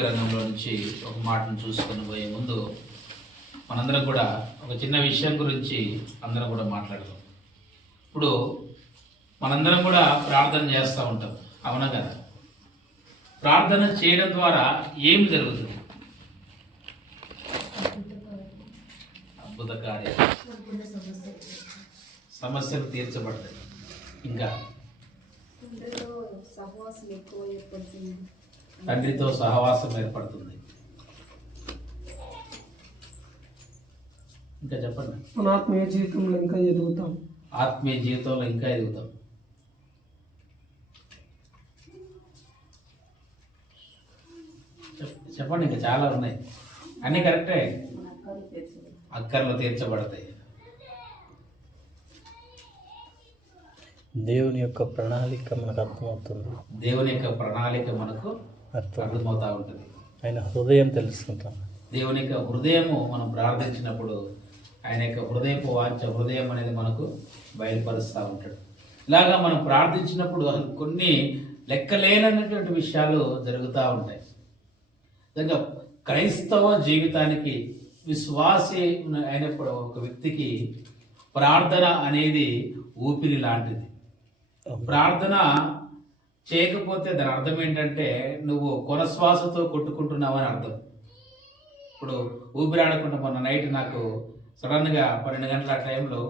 గ్రంథంలో నుంచి ఒక మాటను చూసుకొని పోయే ముందు మనందరం కూడా ఒక చిన్న విషయం గురించి అందరం కూడా మాట్లాడదాం. ఇప్పుడు మనందరం కూడా ప్రార్థన చేస్తూ ఉంటాం, అవునా కదా? ప్రార్థన చేయడం ద్వారా ఏం జరుగుతుంది? అద్భుత కార్యం, సమస్యలు తీర్చబడతాయి. ఇంకా తండ్రితో సహవాసం ఏర్పడుతుంది. ఇంకా చెప్పండి. మన ఆత్మీయ జీవితంలో ఇంకా ఎదుగుతాం. ఆత్మీయ జీవితంలో ఇంకా ఎదుగుతాం. చెప్పండి. ఇంకా చాలా ఉన్నాయి, అన్నీ కరెక్టే. అక్కర్లు తీర్చబడతాయి. దేవుని యొక్క ప్రణాళిక మనకు అర్థమవుతుంది. దేవుని యొక్క ప్రణాళిక మనకు అర్థమవుతా ఉంటుంది. ఆయన హృదయం తెలుసుకుంటాం. దేవుని యొక్క హృదయము మనం ప్రార్థించినప్పుడు ఆయన యొక్క హృదయపు వాంఛ, హృదయం అనేది మనకు బయలుపరుస్తూ ఉంటాడు. ఇలాగా మనం ప్రార్థించినప్పుడు కొన్ని లెక్కలేనటువంటి విషయాలు జరుగుతూ ఉంటాయి. నిజంగా క్రైస్తవ జీవితానికి విశ్వాసి అయినప్పుడు ఒక వ్యక్తికి ప్రార్థన అనేది ఊపిరి లాంటిది. ప్రార్థన చేయకపోతే దాని అర్థం ఏంటంటే నువ్వు కొనశ్వాసతో కొట్టుకుంటున్నావు అని అర్థం. ఇప్పుడు ఊపిరి ఆడకుండా మొన్న నైట్ నాకు సడన్గా 12 గంటల టైంలో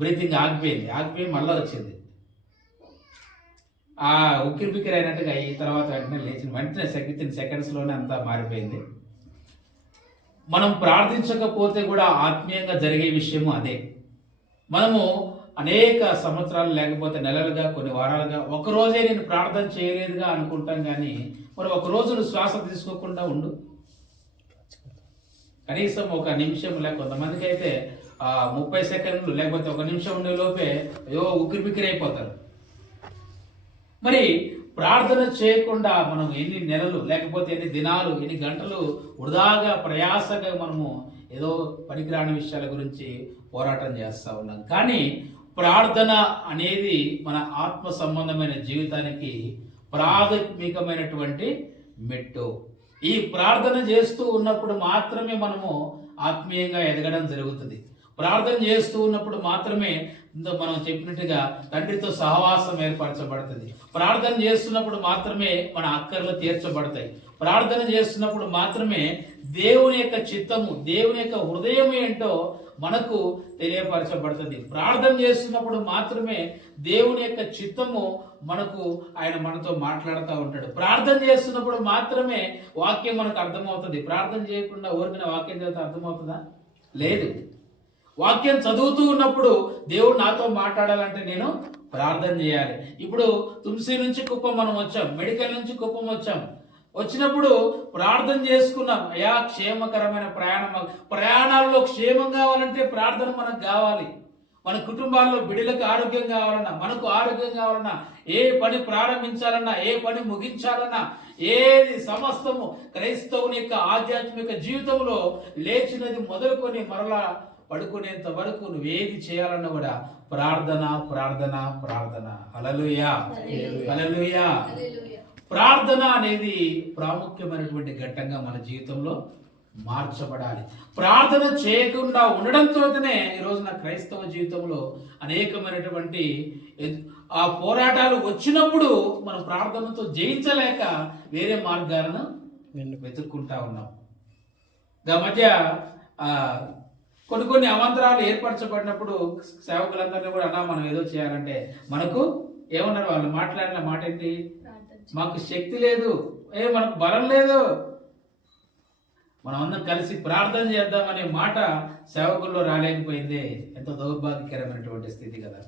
బ్రీతింగ్ ఆగిపోయి మళ్ళీ వచ్చింది. ఆ ఉక్కిరి బిక్కిరి అయినట్టుగా ఈ తర్వాత వెంటనే సెకండ్స్లోనే అంతా మారిపోయింది. మనం ప్రార్థించకపోతే కూడా ఆత్మీయంగా జరిగే విషయము అదే. మనము అనేక సంవత్సరాలు లేకపోతే నెలలుగా, కొన్ని వారాలుగా ఒకరోజే నేను ప్రార్థన చేయలేదుగా అనుకుంటాం. కానీ మరి ఒక రోజు నువ్వు శ్వాస తీసుకోకుండా ఉండు, కనీసం ఒక నిమిషం. లేక కొంతమందికి అయితే 30 సెకండ్లు లేకపోతే ఒక నిమిషం ఉండే లోపే ఉక్కిరి బిక్కిరి అయిపోతారు. మరి ప్రార్థన చేయకుండా మనం ఎన్ని నెలలు లేకపోతే ఎన్ని దినాలు, ఎన్ని గంటలు వృధాగా ప్రయాసగా మనము ఏదో పనికిరాని విషయాల గురించి పోరాటం చేస్తూ ఉన్నాం. కానీ ప్రార్థన అనేది మన ఆత్మ సంబంధమైన జీవితానికి ప్రాథమికమైనటువంటి మెట్టు. ఈ ప్రార్థన చేస్తూ ఉన్నప్పుడు మాత్రమే మనము ఆత్మీయంగా ఎదగడం జరుగుతుంది. ప్రార్థన చేస్తూ ఉన్నప్పుడు మాత్రమే మనం చెప్పినట్టుగా తండ్రితో సహవాసం ఏర్పరచబడుతుంది. ప్రార్థన చేస్తున్నప్పుడు మాత్రమే మన అక్కర్లు తీర్చబడతాయి. ప్రార్థన చేస్తున్నప్పుడు మాత్రమే దేవుని యొక్క చిత్తము, దేవుని యొక్క హృదయం ఏంటో మనకు తెలియపరచబడుతుంది. ప్రార్థన చేస్తున్నప్పుడు మాత్రమే దేవుని యొక్క చిత్తము మనతో మాట్లాడుతూ ఉంటాడు. ప్రార్థన చేస్తున్నప్పుడు మాత్రమే వాక్యం మనకు అర్థమవుతుంది. ప్రార్థన చేయకుండా ఊరికిన వాక్యం చదివితే అర్థమవుతుందా? లేదు. వాక్యం చదువుతూ ఉన్నప్పుడు దేవుడు నాతో మాట్లాడాలంటే నేను ప్రార్థన చేయాలి. ఇప్పుడు తులసి నుంచి కుప్పం మనం వచ్చాం, మెడికల్ నుంచి కుప్పం వచ్చాం. వచ్చినప్పుడు ప్రార్థన చేసుకున్నాం, అయ్యా క్షేమకరమైన ప్రయాణాల్లో క్షేమం కావాలంటే ప్రార్థన మనకు కావాలి. మన కుటుంబాల్లో బిడ్డలకు ఆరోగ్యం కావాలన్నా, మనకు ఆరోగ్యం కావాలన్నా, ఏ పని ప్రారంభించాలన్నా, ఏ పని ముగించాలన్నా, ఏది సమస్తము క్రైస్తవుని యొక్క ఆధ్యాత్మిక జీవితంలో లేచినది మొదలుకొని మరలా పడుకునేంత వరకు నువ్వేది చేయాలన్నా కూడా ప్రార్థన ప్రార్థన ప్రార్థన. హల్లెలూయా, హల్లెలూయా. ప్రార్థన అనేది ప్రాముఖ్యమైనటువంటి ఘట్టంగా మన జీవితంలో మార్చబడాలి. ప్రార్థన చేయకుండా ఉండడంతోనే ఈరోజు నా క్రైస్తవ జీవితంలో అనేకమైనటువంటి ఆ పోరాటాలు వచ్చినప్పుడు మనం ప్రార్థనతో జయించలేక వేరే మార్గాలను వెతుక్కుంటా ఉన్నాం. దా మధ్య కొన్ని అవాంతరాలు ఏర్పరచబడినప్పుడు సేవకులందరినీ కూడా అన్నా మనం ఏదో చేయాలంటే మనకు ఏమన్నారు వాళ్ళు మాట్లాడిన మాట ఏంటి? మాకు శక్తి లేదు, మనకు బలం లేదు, మనం అందరం కలిసి ప్రార్థన చేద్దామనే మాట సేవకుల్లో రాలేకపోయింది. ఎంతో దౌర్భాగ్యకరమైనటువంటి స్థితి కదా.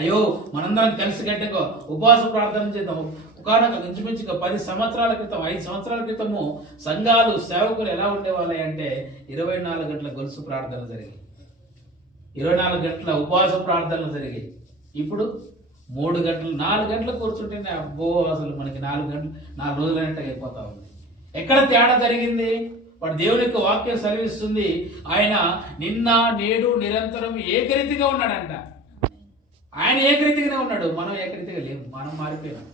అయ్యో మనందరం కలిసి గట్టిగా ఉపవాస ప్రార్థన చేద్దాం. ఒకనొక ఇంచుమించుగా 10 సంవత్సరాల క్రితం, 5 సంవత్సరాల క్రితము సంఘాలు, సేవకులు ఎలా ఉండేవాళ్ళే అంటే 24 గంటల గొలుసు ప్రార్థన జరిగాయి, 24 గంటల ఉపవాస ప్రార్థనలు జరిగాయి. ఇప్పుడు 3 గంటలు 4 గంటలు కూర్చుంటేనే అబ్బో అసలు మనకి 4 రోజులంటే అయిపోతా ఉంది. ఎక్కడ తేడా జరిగింది? వాడు దేవుని యొక్క వాక్యం సెలవిస్తుంది, ఆయన నిన్న నేడు నిరంతరం ఏకరీతిగా ఉన్నాడంట. ఆయన ఏకరీతిగానే ఉన్నాడు, మనం ఏకరీతిగా లేము, మనం మారిపోయాం.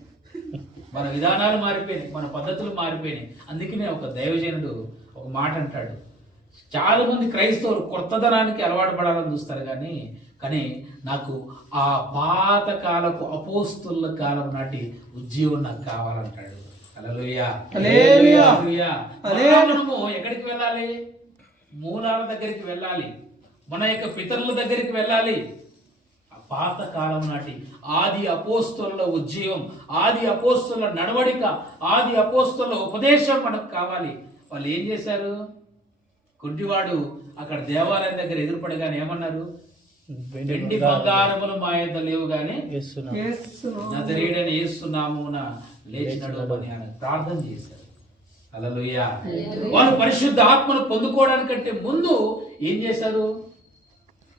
మన విధానాలు మారిపోయినాయి, మన పద్ధతులు మారిపోయినాయి. అందుకనే ఒక దైవజనుడు ఒక మాట అంటాడు, చాలా మంది క్రైస్తవులు కొత్తదనానికి అలవాటు పడాలని చూస్తారు కానీ నాకు ఆ పాత కాలపు అపోస్తుల కాలం నాటి ఉజ్జీవం నాకు కావాలంటాడు. హల్లెలూయా. మనము ఎక్కడికి వెళ్ళాలి? మూలాల దగ్గరికి వెళ్ళాలి, మన యొక్క పితరుల దగ్గరికి వెళ్ళాలి. పాత కాలం నాటి ఆది అపోస్తుల ఉజ్జీవం, ఆది అపోస్తుల నడవడిక, ఆది అపోస్తుల ఉపదేశం మనకు కావాలి. వాళ్ళు ఏం చేశారు? కుంటివాడు అక్కడ దేవాలయం దగ్గర ఎదురుపడగానే ఏమన్నారు? వెండి బంగారములు మా యొద్ద లేవు గాని నజరేయుడైన యేసు నామమున లేచినడు అని ఆయన ప్రార్థన చేశారు. హల్లెలూయా. వాళ్ళు పరిశుద్ధ ఆత్మను పొందుకోవడానికంటే ముందు ఏం చేశారు?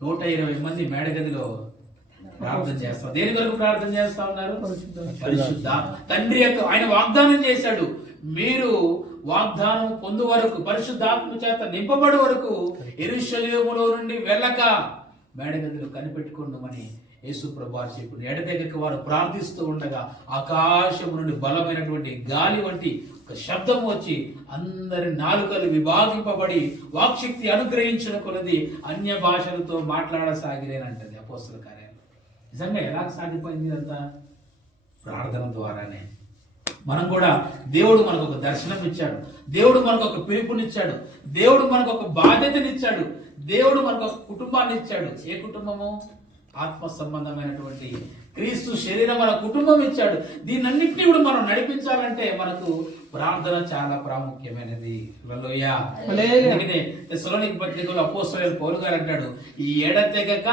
120 మంది మేడగదిలో ప్రార్థన చేస్తారు. దేని వరకు ప్రార్థన చేస్తా ఉన్నారు? పరిశుద్ధ తండ్రి యొక్క ఆయన వాగ్దానం చేశాడు, మీరు వాగ్దానం పొందు వరకు, పరిశుద్ధాత్మ చేత నింపబడి వరకు యెరూషలేములో నుండి వెళ్ళక మేడగదిలో కనిపెట్టుకుందామని యేసు ప్రభువు చెప్పాడు. ఎడతెగక వారు ప్రార్థిస్తూ ఉండగా ఆకాశం నుండి బలమైనటువంటి గాలి వంటి ఒక శబ్దం వచ్చి అందరి నాలుకలు విభాగింపబడి వాక్శక్తి అనుగ్రహించిన కొలది అన్య భాషలతో మాట్లాడసాగిరేనంటది అపోస్తల కార్యాలు. నిజంగా ఎలా సాగిపోయింది ఇదంతా? ప్రార్థన ద్వారానే. మనం కూడా దేవుడు మనకు ఒక దర్శనం ఇచ్చాడు, దేవుడు మనకు ఒక పిలుపునిచ్చాడు, దేవుడు మనకు ఒక బాధ్యతనిచ్చాడు, దేవుడు మనకు ఒక కుటుంబాన్ని ఇచ్చాడు. ఏ కుటుంబము? ఆత్మ సంబంధమైనటువంటి క్రీస్తు శరీరం మన కుటుంబం ఇచ్చాడు. దీనన్నింటినీ కూడా మనం నడిపించాలంటే మనకు ప్రార్థన చాలా ప్రాముఖ్యమైనది. హల్లెలూయా. అందుకనే తెస్సలోనిక పత్రికలో అపోస్తలుడైన పౌలు గారు అంటాడు, ఈ ఎడతెగక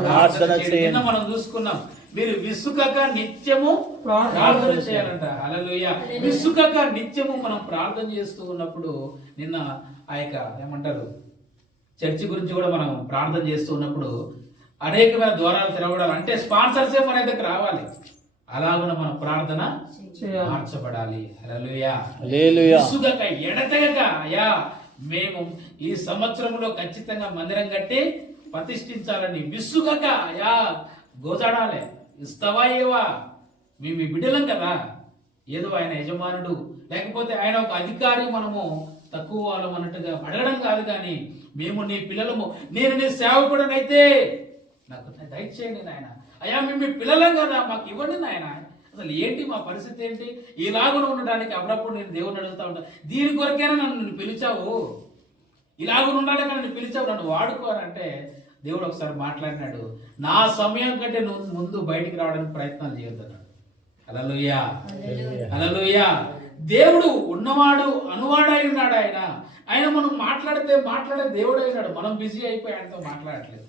ప్రార్థన చేయండి. మనం చూసుకున్నాం, మీరు విసుకక నిత్యము ప్రార్థన చేయాలంట. హల్లెలూయా. విసుకక నిత్యము మనం ప్రార్థన చేస్తూ ఉన్నప్పుడు, నిన్న ఆ యొక్క ఏమంటారు చర్చి గురించి కూడా మనం ప్రార్థన చేస్తూ ఉన్నప్పుడు అనేకమైన ద్వారాలు తెరవడాలి అంటే స్పాన్సర్సే మన దగ్గర రావాలి. అలాగున మన ప్రార్థన మార్చబడాలి. హల్లెలూయా. విసుగక ఎడతెగక, అయ్యా మేము ఈ సంవత్సరంలో ఖచ్చితంగా మందిరం కట్టి ప్రతిష్ఠించాలని విసుగక, అయ్యా గోజాడాలి. ఇస్తావా ఏవా? మేము ఈ బిడ్డలం కదా, ఏదో ఆయన యజమానుడు లేకపోతే ఆయన ఒక అధికారి, మనము తక్కువ వాళ్ళం అన్నట్టుగా అడగడం కాదు, కానీ మేము నీ పిల్లలము, నేను నీ సేవకుడనైతే నాకు దయచేయండి నాయన. అయ్యా మేము మీ పిల్లలం కదా, మాకు ఇవ్వండి నాయన. అసలు ఏంటి మా పరిస్థితి ఏంటి? ఇలాగున ఉండడానికి అప్పుడప్పుడు నేను దేవుని అడుగుతా ఉంటాను, దీని కొరకైనా నన్ను పిలిచావు, ఇలాగున ఉండాలని నన్ను పిలిచావు, నన్ను వాడుకోవాలంటే దేవుడు ఒకసారి మాట్లాడినాడు, నా సమయం కంటే నువ్వు ముందు బయటికి రావడానికి ప్రయత్నాలు చేయొద్దన్నాడు. హల్లెలూయా. హల్లెలూయా. దేవుడు ఉన్నవాడు అనువాడై ఉన్నాడు. ఆయన మనం మాట్లాడే దేవుడు అయినాడు. మనం బిజీ అయిపోయి ఆయనతో మాట్లాడట్లేదు.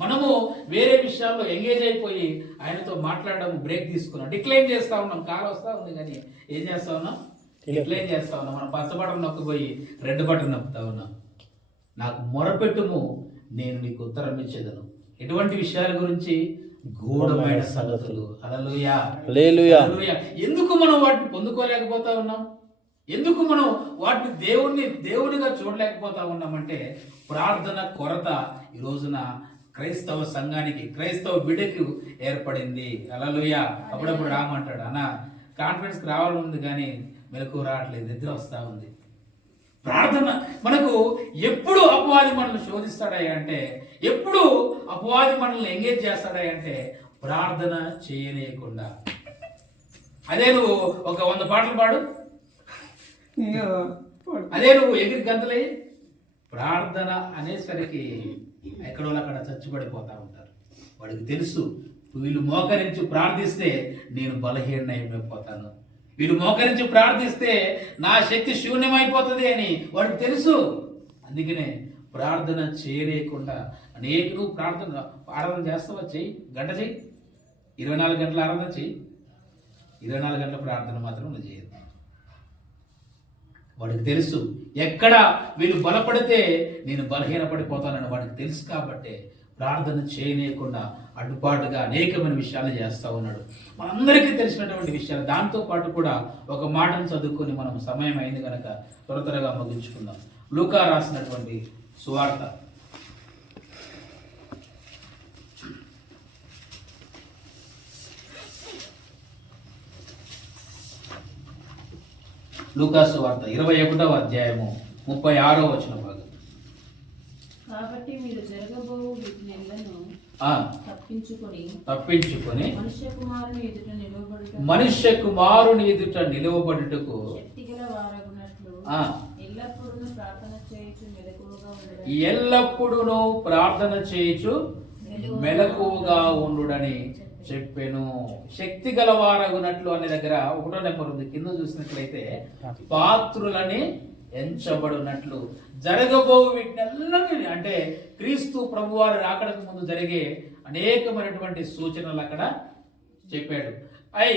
మనము వేరే విషయాల్లో ఎంగేజ్ అయిపోయి ఆయనతో మాట్లాడడం బ్రేక్ తీసుకున్నాం, డిక్లైన్ చేస్తా ఉన్నాం. కాలు వస్తా ఉంది కానీ ఏం చేస్తా ఉన్నాం? డిక్లైన్ చేస్తా ఉన్నాం. మనం పచ్చ బటన్ నొక్కిపోయి రెడ్ బటన్ నొక్కుతా ఉన్నాం. నాకు మొరపెట్టుము, నేను నీకు ఉత్తరం ఇచ్చేదను. ఎటువంటి విషయాల గురించి? గూఢమైన సంగతులు. హల్లెలూయా. హల్లెలూయా. ఎందుకు మనం వాటిని పొందుకోలేకపోతా ఉన్నాం? ఎందుకు మనం వాటిని దేవునిగా చూడలేకపోతా ఉన్నామంటే ప్రార్థన కొరత ఈ రోజున క్రైస్తవ సంఘానికి, క్రైస్తవ బిడ్డకు ఏర్పడింది. హల్లెలూయా. అప్పుడప్పుడు రామంటాడు, అన్న కాన్ఫిడెన్స్కి రావాలని కానీ మెలకు రావట్లేదు, నిద్ర వస్తూ ఉంది. ప్రార్థన మనకు ఎప్పుడు అపవాది మనల్ని శోధిస్తాడా అంటే, ఎప్పుడు అపవాది మనల్ని ఎంగేజ్ చేస్తాడా అంటే ప్రార్థన చేయలేకుండా. అదే నువ్వు ఒక 100 పాటలు పాడు, అదే నువ్వు ఎగిరి గంతులయ్యి, ప్రార్థన అనేసరికి ఎక్కడో అక్కడ చచ్చిపడిపోతా ఉంటారు. వాడికి తెలుసు, వీళ్ళు మోకరించి ప్రార్థిస్తే నేను బలహీనమైపోతాను, వీళ్ళు మోకరించి ప్రార్థిస్తే నా శక్తి శూన్యమైపోతుంది అని వాడికి తెలుసు. అందుకనే ప్రార్థన చేయలేకుండా అనేకులు ఆరాధన చేస్తావా? చెయ్యి, గంట చెయ్యి, 24 గంటల ఆరాధన చెయ్యి, 24 గంటల ప్రార్థన మాత్రం నువ్వు చేయదు. వాడికి తెలుసు, ఎక్కడ వీళ్ళు బలపడితే నేను బలహీనపడిపోతానని వాడికి తెలుసు. కాబట్టి ప్రార్థన చేయలేకుండా అడ్డుపాటుగా అనేకమైన విషయాలు చేస్తూ ఉన్నాడు. మనందరికీ తెలిసినటువంటి విషయాలు. దాంతోపాటు కూడా ఒక మాటను చదువుకొని మనం సమయం అయింది కనుక త్వరగా ముగించుకుందాం. లూకా రాసినటువంటి సువార్త లూకాసు వార్త 21వ అధ్యాయము 36వ వచనం భాగం. కాబట్టి మీరు జరగబోవు వీటినెల్లను తప్పించుకొని మనుష్య కుమారుని ఎదుట నిలువబడుటకు శక్తిగల వారగునట్లు ఎల్లప్పుడూ ప్రార్థన చేయుచు మెలకువగా ఉండుడని చెప్పెను. శక్తి గలవారగునట్లు అనే దగ్గర 1వ నెంబర్ ఉంది. కింద చూసినట్లయితే పాత్రులని ఎంచబడినట్లు జరగబో వీటినెల్లరినీ, అంటే క్రీస్తు ప్రభువారు రాకడకు ముందు జరిగే అనేకమైనటువంటి సూచనలు అక్కడ చెప్పాడు.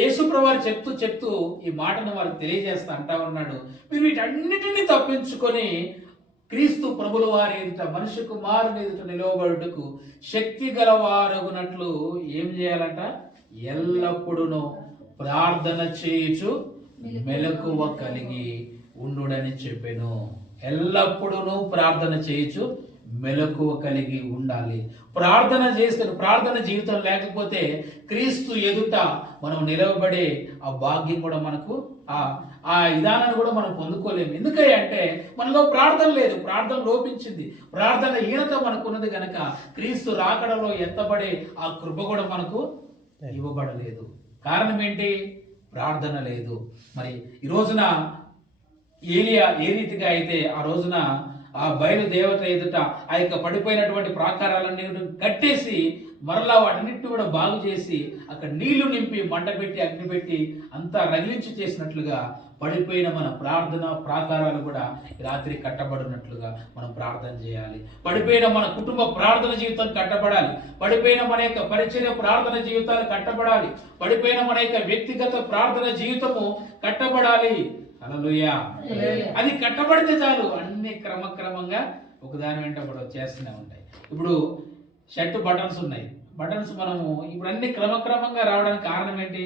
యేసు ప్రభువారు చెప్తూ ఈ మాటను వారికి తెలియజేస్తా అంటా ఉన్నాడు, మీరు వీటన్నిటిని తప్పించుకొని క్రీస్తు ప్రభుల వారి ఎదుట మనుష్య కుమారుని ఎదుట నిలవబడుటకు శక్తి గలవారగునట్లు ఏం చేయాలంట? ఎల్లప్పుడూ ప్రార్థన చేయుచు మెలకువ కలిగి ఉండుడని చెప్పాను. ఎల్లప్పుడూ ప్రార్థన చేయుచు మెలకువ కలిగి ఉండాలి. ప్రార్థన జీవితం లేకపోతే క్రీస్తు ఎదుట మనం నిలవబడే ఆ భాగ్యం కూడా మనకు ఆ విధానాన్ని కూడా మనం పొందుకోలేము. ఎందుకంటే మనలో ప్రార్థన లేదు, ప్రార్థన లోపించింది, ప్రార్థన హీనత మనకు ఉన్నది కనుక క్రీస్తు రాకడలో ఎత్తబడే ఆ కృప కూడా మనకు ఇవ్వబడలేదు. కారణం ఏంటి? ప్రార్థన లేదు. మరి ఈ రోజున ఏలియా ఏ రీతిగా అయితే ఆ రోజున ఆ బయలు దేవత ఎదుట ఆ యొక్క పడిపోయినటువంటి ప్రాకారాలన్నీ కట్టేసి మరలా వాటన్నిటిని కూడా బాగు చేసి అక్కడ నీళ్లు నింపి మంట పెట్టి అగ్ని పెట్టి అంతా రగిలించి చేసినట్లుగా పడిపోయిన మన ప్రార్థన ప్రాకారాలు కూడా రాత్రి కట్టబడినట్లుగా మనం ప్రార్థన చేయాలి. పడిపోయిన మన కుటుంబ ప్రార్థన జీవితం కట్టబడాలి. పడిపోయిన మన యొక్క పరిచర్య ప్రార్థన జీవితాలు కట్టబడాలి. పడిపోయిన మన యొక్క వ్యక్తిగత ప్రార్థన జీవితము కట్టబడాలి. హల్లెలూయా. అది కట్టబడితే చాలు, అన్ని క్రమక్రమంగా ఒకదాని వెంట ఒకటి వచ్చేస్తూనే ఉంటాయి. ఇప్పుడు షర్ట్ బటన్స్ ఉన్నాయి, బటన్స్ మనము ఇప్పుడు అన్ని క్రమక్రమంగా రావడానికి కారణం ఏంటి?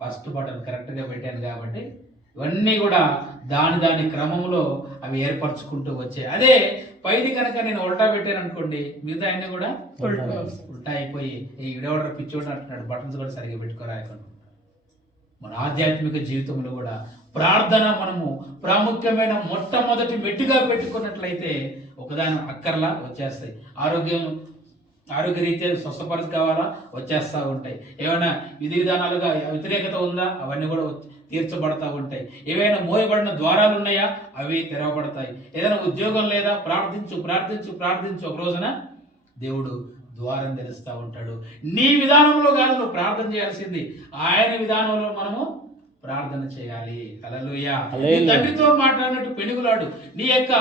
ఫస్ట్ బటన్ కరెక్ట్ గా పెట్టాను కాబట్టి ఇవన్నీ కూడా దాని క్రమంలో అవి ఏర్పరచుకుంటూ వచ్చాయి. అదే పైది కనుక నేను ఉల్టా పెట్టాను అనుకోండి, మిగతా అన్ని కూడా ఉల్టా అయిపోయి ఈ విడవడర్ పిచ్చోడు అంటున్నాడు, బటన్స్ కూడా సరిగ్గా పెట్టుకోరాయకుండా. మన ఆధ్యాత్మిక జీవితంలో కూడా ప్రార్థన మనము ప్రాముఖ్యమైన మొట్టమొదటి మెట్టుగా పెట్టుకున్నట్లయితే ఒకదాని అక్కర్లా వచ్చేస్తాయి. ఆరోగ్య రీత్యా స్వస్థపరచ కావాలా వచ్చేస్తూ ఉంటాయి. ఏమైనా విధి విధానాలుగా వ్యతిరేకత ఉందా అవన్నీ కూడా తీర్చబడతా ఉంటాయి. ఏవైనా మోయబడిన ద్వారాలు ఉన్నాయా అవి తెరవబడతాయి. ఏదైనా ఉద్యోగం లేదా ప్రార్థించు ఒక రోజున దేవుడు ద్వారం తెరుస్తూ ఉంటాడు. నీ విధానంలో కాదు నువ్వు ప్రార్థన చేయాల్సింది, ఆయన విధానంలో మనము ప్రార్థన చేయాలి. హల్లెలూయా. తండ్రితో మాట్లాడినట్టు పెనుగులాడు. నీ యొక్క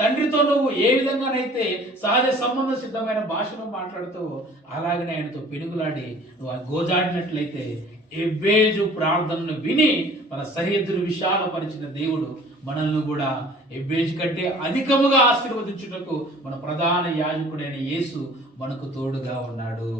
తండ్రితో నువ్వు ఏ విధంగానైతే సహజ సంబంధ సిద్ధమైన భాషలో మాట్లాడుతావో అలాగనే ఆయనతో పెనుగులాడి నువ్వు గోజాడినట్లయితే ఎబ్బేజు ప్రార్థనను విని మన సరిహద్దులు విశాలపరిచిన దేవుడు మనల్ని కూడా ఎబ్బేజు కంటే అధికముగా ఆశీర్వదించుటకు మన ప్రధాన యాజకుడైన యేసు మనకు తోడుగా ఉన్నాడు.